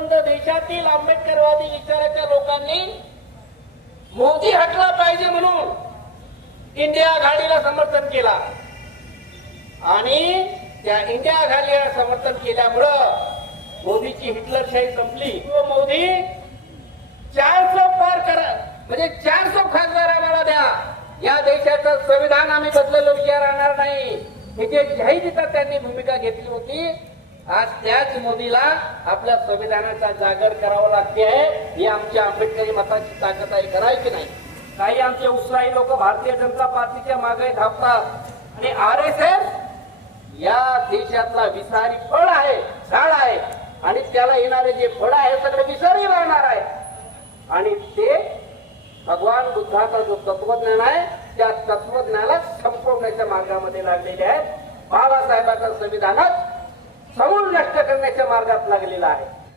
संबंध देशातील आंबेडकरवादी विचाराच्या लोकांनी मोदी हटला पाहिजे म्हणून इंडिया आघाडीला समर्थन केला. आणि त्या इंडिया आघाडीला समर्थन केल्यामुळं मोदीची हिटलरशाही संपली. व मोदी चारशे पार करा म्हणजे चार चारशे खासदार आम्हाला द्या. या देशाचं संविधान आम्ही बदललं विचार राहणार नाही. हे जे जाहीर त्यांनी भूमिका घेतली होती. आज त्याच मोदीला आपल्या संविधानाचा जागर करावा लागते आहे ही आमच्या आंबेडकरी मताची ताकद आहे करायची नाही? काही आमचे उत्साही लोक भारतीय जनता पार्टीच्या मागे धावतात. आणि आर एस एस या देशातला विसारी फळ आहे झाड आहे. आणि त्याला येणारे जे फळ आहे सगळे विसारी राहणार आहे. आणि ते भगवान बुद्धाचा जो तत्वज्ञान आहे त्या तत्वज्ञानाला संपवण्याच्या मार्गामध्ये लागलेले आहेत. बाबासाहेबांचं संविधानच समूळ नष्ट करण्याच्या मार्गात लागलेला आहे.